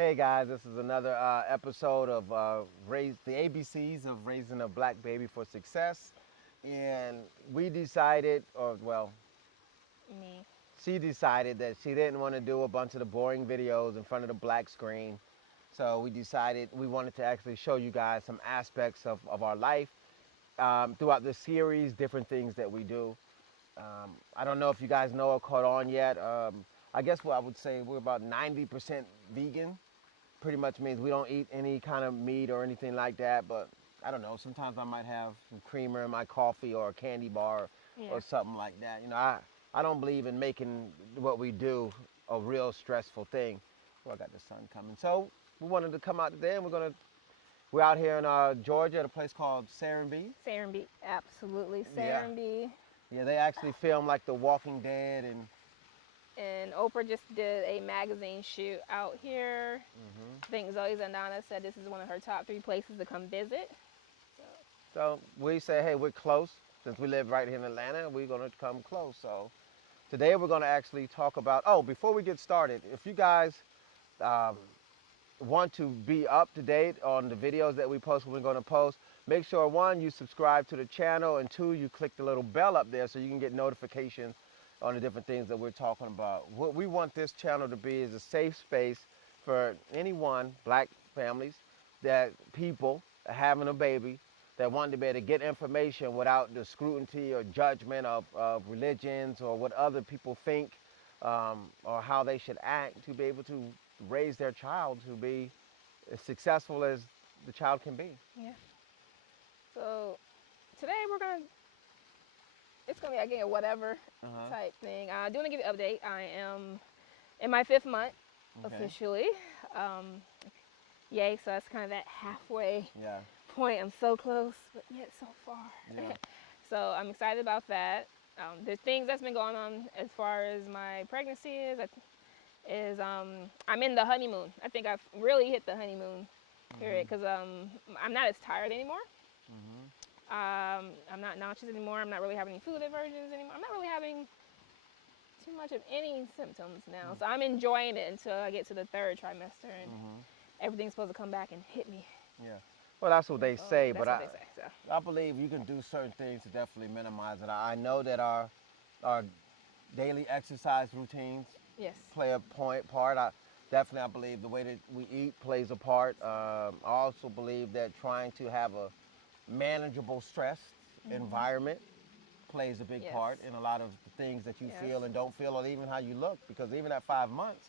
Hey guys, this is another episode of the ABCs of Raising a Black Baby for Success. And we decided, or well, Me. she decided that she didn't want to do a bunch of the boring videos in front of the black screen. So we decided we wanted to actually show you guys some aspects of our life throughout the series, different things that we do. I don't know if you guys know or caught on yet. I guess what I would say we're about 90% vegan. Pretty much means we don't eat any kind of meat or anything like that. But I don't know. Sometimes I might have some creamer in my coffee or a candy bar Yeah. or something like that. I don't believe in making what we do a real stressful thing. Well, I got the sun coming. So we wanted to come out today, and we're out here in Georgia at a place called Serenbe. Serenbe. Absolutely. Yeah. Serenbe. Yeah, they actually film like The Walking Dead and. And Oprah just did a magazine shoot out here. I think Zoe Zandana said this is one of her top 3 places to come visit. So we say, hey, we're close. Since we live right here in Atlanta, we're going to come close. So today we're going to actually talk about, before we get started, if you guys want to be up to date on the videos that we post, we're going to post, make sure, 1, you subscribe to the channel, and 2, you click the little bell up there so you can get notifications on the different things that we're talking about. What we want this channel to be is a safe space for anyone, black families, that people having a baby, that want to be able to get information without the scrutiny or judgment of religions or what other people think or how they should act, to be able to raise their child to be as successful as the child can be. Yeah. So today it's going to be again a whatever type thing. I do want to give you an update. I am in my 5th month officially. Yay, so that's kind of that halfway point. I'm so close, but yet so far. Yeah. So I'm excited about that. The things that's been going on as far as my pregnancy is I'm in the honeymoon. I think I've really hit the honeymoon period because I'm not as tired anymore. I'm not nauseous anymore. I'm not really having any food aversions anymore. I'm not really having too much of any symptoms now. So I'm enjoying it until I get to the 3rd trimester and everything's supposed to come back and hit me. Yeah. Well, that's what they say, That's but what they say, so. I believe you can do certain things to definitely minimize it. I know that our daily exercise routines Yes. play a part. I believe the way that we eat plays a part. I also believe that trying to have a manageable stress environment plays a big part in a lot of the things that you feel and don't feel, or even how you look. Because even at 5 months,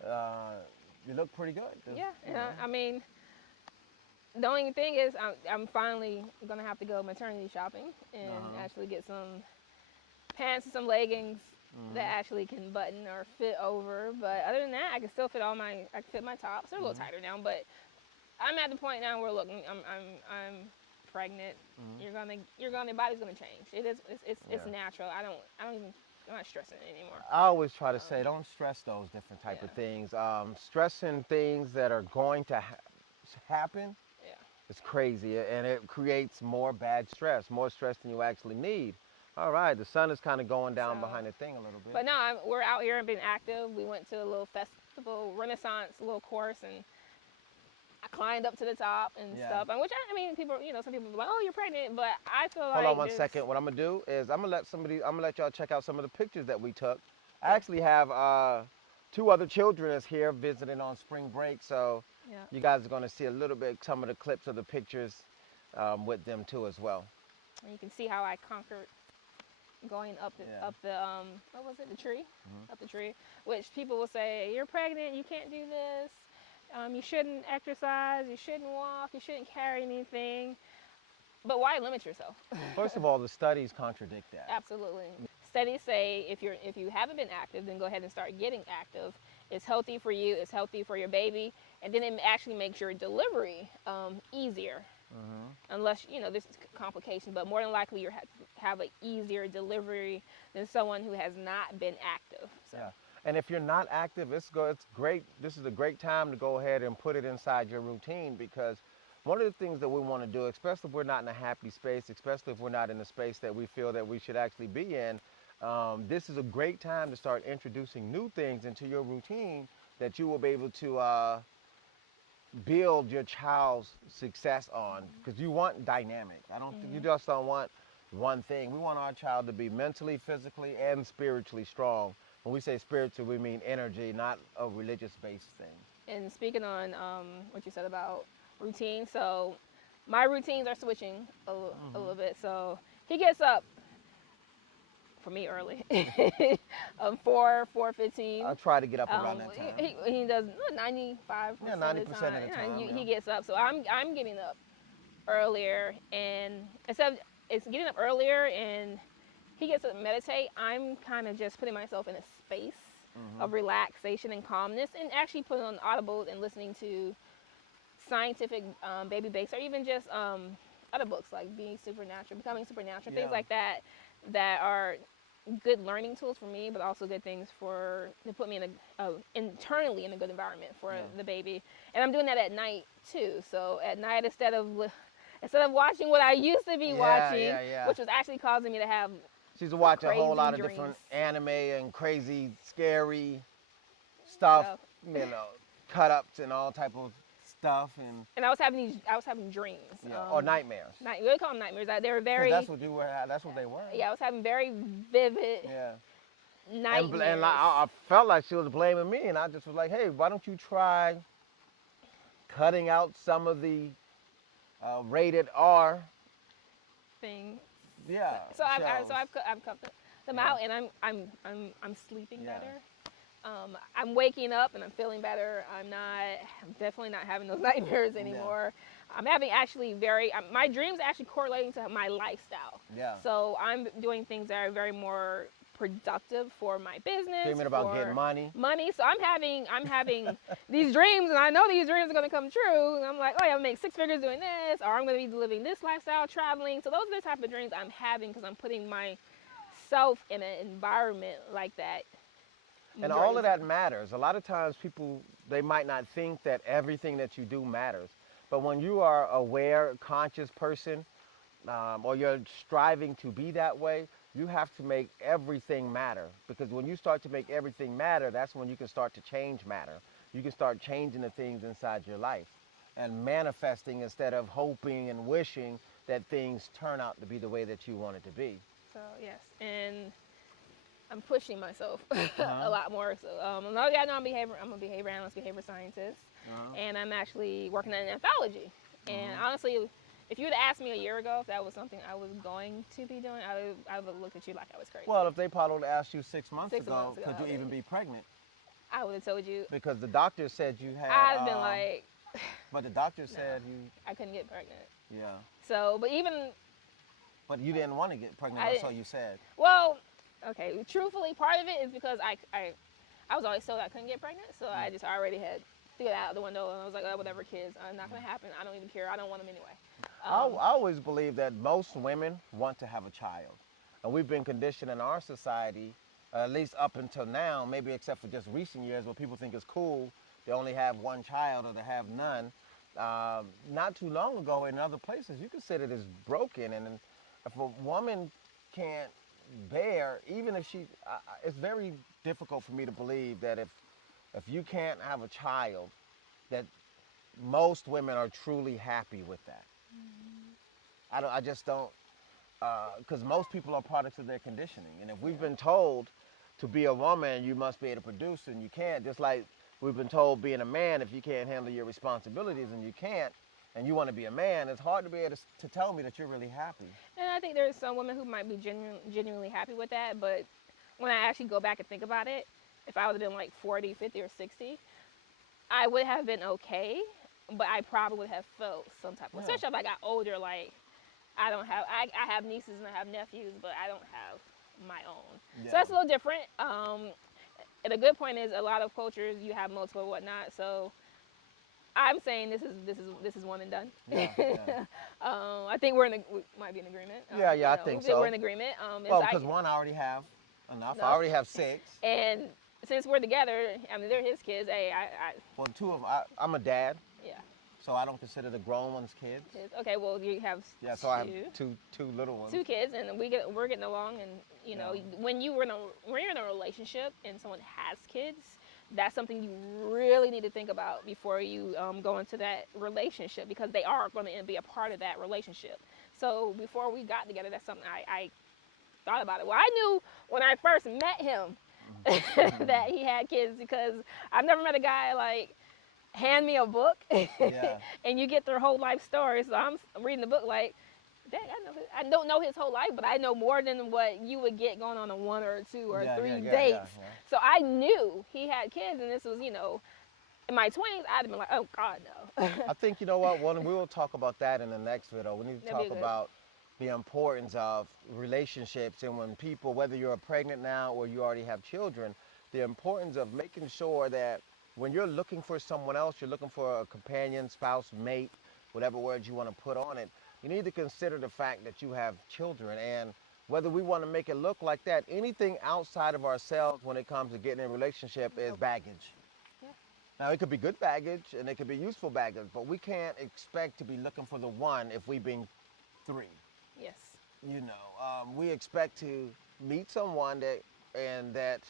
you look pretty good. Yeah. I mean, the only thing is I'm finally going to have to go maternity shopping and actually get some pants and some leggings that actually can button or fit over. But other than that, I can still fit I can fit my tops. They're a little tighter now, but I'm at the point now where look, I'm pregnant. Your body's gonna change. It's natural. I'm not stressing it anymore. I always try to say, don't stress those different type of things. Stressing things that are going to happen is crazy, and it creates more bad stress, more stress than you actually need. All right, the sun is kind of going down behind the thing a little bit. But no, we're out here and being active. We went to a little festival, Renaissance little course, and I climbed up to the top and stuff. And which I mean, people, some people are like, "Oh, you're pregnant," but I feel like. Hold on one second. What I'm gonna do is I'm gonna let y'all check out some of the pictures that we took. I actually have 2 other children that's here visiting on spring break, so you guys are gonna see a little bit some of the clips of the pictures with them too as well. And you can see how I conquered going up the what was it, the tree, up the tree, which people will say, "You're pregnant, you can't do this. You shouldn't exercise, you shouldn't walk, you shouldn't carry anything." But why limit yourself? First of all, the studies contradict that. Absolutely. Studies say if you haven't been active, then go ahead and start getting active. It's healthy for you, it's healthy for your baby, and then it actually makes your delivery easier. Unless, there's complications, but more than likely you have an easier delivery than someone who has not been active. So. Yeah. And if you're not active, it's great. This is a great time to go ahead and put it inside your routine, because one of the things that we want to do, especially if we're not in a happy space, especially if we're not in a space that we feel that we should actually be in, this is a great time to start introducing new things into your routine that you will be able to build your child's success on, because you want dynamic. I don't you just don't want one thing. We want our child to be mentally, physically, and spiritually strong. When we say spiritual, we mean energy, not a religious based thing. And speaking on what you said about routine, so my routines are switching a little bit. So he gets up for me early, 4:15. I try to get up around that time. He does 95% Yeah, 90% of the time. He gets up, so I'm getting up earlier, and instead of it's getting up earlier and he gets to meditate, I'm kind of just putting myself in a space of relaxation and calmness, and actually putting on Audible and listening to scientific baby bakes, or even just other books like Becoming Supernatural, things like that, that are good learning tools for me, but also good things to put me in internally in a good environment for the baby. And I'm doing that at night too. So at night, instead of watching what I used to be watching, which was actually causing me to have she used to watch a whole lot of dreams. different anime and crazy, scary stuff, you know, cut ups and all type of stuff, and I was having dreams, or nightmares. We would call them nightmares. They were very. That's what you were. That's what they were. Yeah, I was having very vivid. Nightmares. And I felt like she was blaming me, and I just was like, hey, why don't you try cutting out some of the rated R thing. Yeah. So I've cut them out, and I'm sleeping better. I'm waking up and I'm feeling better. I'm definitely not having those nightmares anymore. I'm having my dreams are actually correlating to my lifestyle. Yeah. So I'm doing things that are very more productive for my business. Dreaming about getting money. So I'm having these dreams, and I know these dreams are going to come true. And I'm like, oh, yeah, I'm going to make 6 figures doing this, or I'm going to be living this lifestyle, traveling. So those are the type of dreams I'm having, because I'm putting myself in an environment like that. And all of that matters. A lot of times people, they might not think that everything that you do matters. But when you are aware, conscious person, or you're striving to be that way, you have to make everything matter. Because when you start to make everything matter, that's when you can start to change matter. You can start changing the things inside your life and manifesting instead of hoping and wishing that things turn out to be the way that you want it to be. So, yes. And I'm pushing myself a lot more. So, now that I know I'm a behavior analyst, behavior scientist, and I'm actually working on an anthology. And honestly, if you would have asked me a year ago if that was something I was going to be doing, I would have looked at you like I was crazy. Well, if they probably would have asked you 6 months ago, could you even be pregnant? I would have told you. Because the doctor said you had. I'd been like. But the doctor said I couldn't get pregnant. Yeah. So, but even. But you didn't want to get pregnant, so you said. Well, okay. Truthfully, part of it is because I was always told I couldn't get pregnant, so I just already had threw it out the window, and I was like, oh, whatever, kids, not gonna happen. I don't even care. I don't want them anyway. I always believe that most women want to have a child, and we've been conditioned in our society, at least up until now, maybe except for just recent years, where people think it's cool they only have one child or they have none. Not too long ago, in other places, you considered it as broken, and if a woman can't bear, even if she, it's very difficult for me to believe that if you can't have a child, that most women are truly happy with that. I just don't, because most people are products of their conditioning. And if we've been told to be a woman, you must be able to produce, and you can't, just like we've been told being a man, if you can't handle your responsibilities and you can't, and you want to be a man, it's hard to be able to tell me that you're really happy. And I think there's some women who might be genuinely happy with that, but when I actually go back and think about it, if I would have been like 40, 50, or 60, I would have been okay, but I probably would have felt some type of, especially if I got older, like, I have nieces and I have nephews, but I don't have my own. Yeah. So that's a little different. And the good point is, a lot of cultures, you have multiple whatnot, so I'm saying this is one and done. Yeah, yeah. I think we might be in agreement. I think so. We're in agreement. Well, because one I already have enough. I already have 6. And since we're together, I mean, they're his kids. Hey, Well, 2 of them. I'm a dad. Yeah. So I don't consider the grown ones kids. Okay, well, you have so I have two little ones. 2 kids, and we're getting along. And you know, when you're in a relationship and someone has kids, that's something you really need to think about before you go into that relationship, because they are going to be a part of that relationship. So before we got together, that's something I thought about it. Well, I knew when I first met him that he had kids, because I've never met a guy like hand me a book Yeah. and you get their whole life story. So I'm reading the book like, dang, I don't know his whole life, but I know more than what you would get going on a 1 or 2 or 3 dates. So I knew he had kids, and this was, in my 20s, I'd have been like, oh God, no. I think, you know what, we will talk about that in the next video. We need to That'd be talk good. about the importance of relationships, and when people, whether you're pregnant now or you already have children, the importance of making sure that when you're looking for someone else, you're looking for a companion, spouse, mate, whatever words you want to put on it, you need to consider the fact that you have children. And whether we want to make it look like that, anything outside of ourselves when it comes to getting in a relationship is baggage. Yeah. Now, it could be good baggage and it could be useful baggage, but we can't expect to be looking for the one if we've been 3. Yes. We expect to meet someone that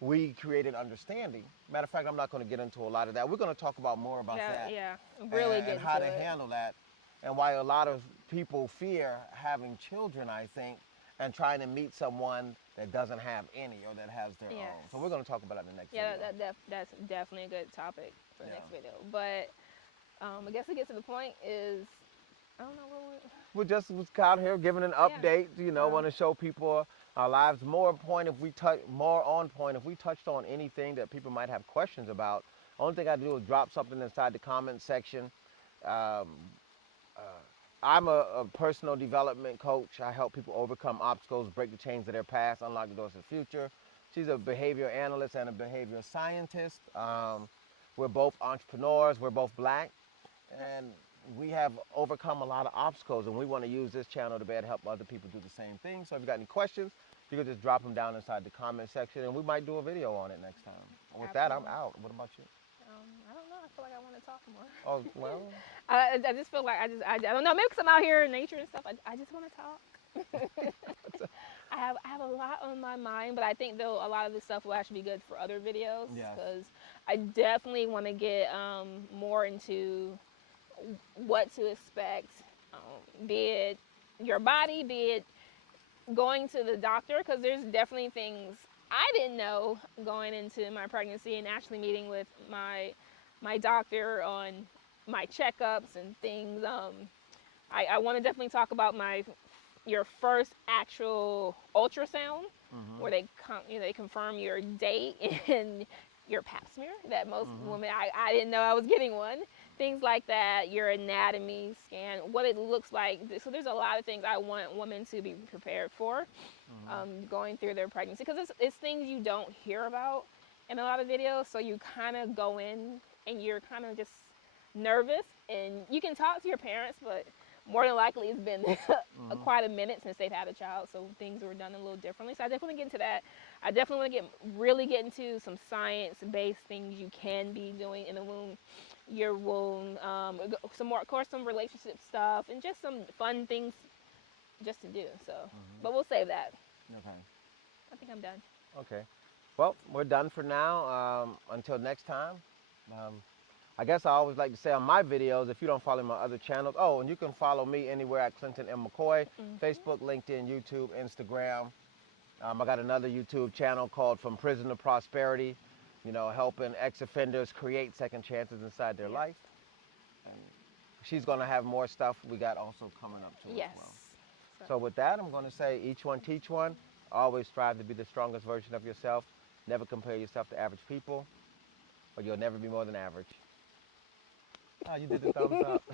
we created understanding. Matter of fact, I'm not going to get into a lot of that. We're going to talk about more about that. Yeah, really and get how into to it. handle that, and why a lot of people fear having children, I think, and trying to meet someone that doesn't have any or that has their Yes. own. So we're going to talk about it in the next Yeah, video. that's definitely a good topic for the Yeah. next video. But I guess to get to the point is, I don't know what We just was out here giving an update. Want to show people our lives. More on point if we touched on anything that people might have questions about. Only thing I do is drop something inside the comment section. I'm a personal development coach. I help people overcome obstacles, break the chains of their past, unlock the doors to the future. She's a behavior analyst and a behavior scientist. We're both entrepreneurs. We're both black. And we have overcome a lot of obstacles, and we want to use this channel to better help other people do the same thing. So if you got any questions, you can just drop them down inside the comment section, and we might do a video on it next time. And with that, I'm out. What about you? I don't know. I feel like I want to talk more. Oh, well. I just feel like I don't know. Maybe because I'm out here in nature and stuff. I just want to talk. I have a lot on my mind, but I think though a lot of this stuff will actually be good for other videos, because I definitely want to get more into what to expect, be it your body, be it going to the doctor, because there's definitely things I didn't know going into my pregnancy, and actually meeting with my doctor on my checkups and things. I want to definitely talk about your first actual ultrasound, where they confirm your date and your pap smear that most women, I didn't know I was getting one. Things like that, your anatomy scan, what it looks like. So there's a lot of things I want women to be prepared for going through their pregnancy, because it's things you don't hear about in a lot of videos. So you kind of go in and you're kind of just nervous, and you can talk to your parents, but more than likely it's been quite a minute since they've had a child, so things were done a little differently. So I definitely want to get into that. I definitely want to really get into some science-based things you can be doing in the womb, your womb, some more, of course, some relationship stuff, and just some fun things just to do. So, but we'll save that. Okay. I think I'm done. Okay. Well, we're done for now. Until next time. I guess I always like to say on my videos, if you don't follow my other channels, and you can follow me anywhere at Clinton M. McCoy, Facebook, LinkedIn, YouTube, Instagram. I got another YouTube channel called From Prison to Prosperity, helping ex-offenders create second chances inside their life. And she's going to have more stuff we got also coming up too as well. So with that, I'm going to say each one teach one. Always strive to be the strongest version of yourself. Never compare yourself to average people, or you'll never be more than average. Oh, you did the thumbs up.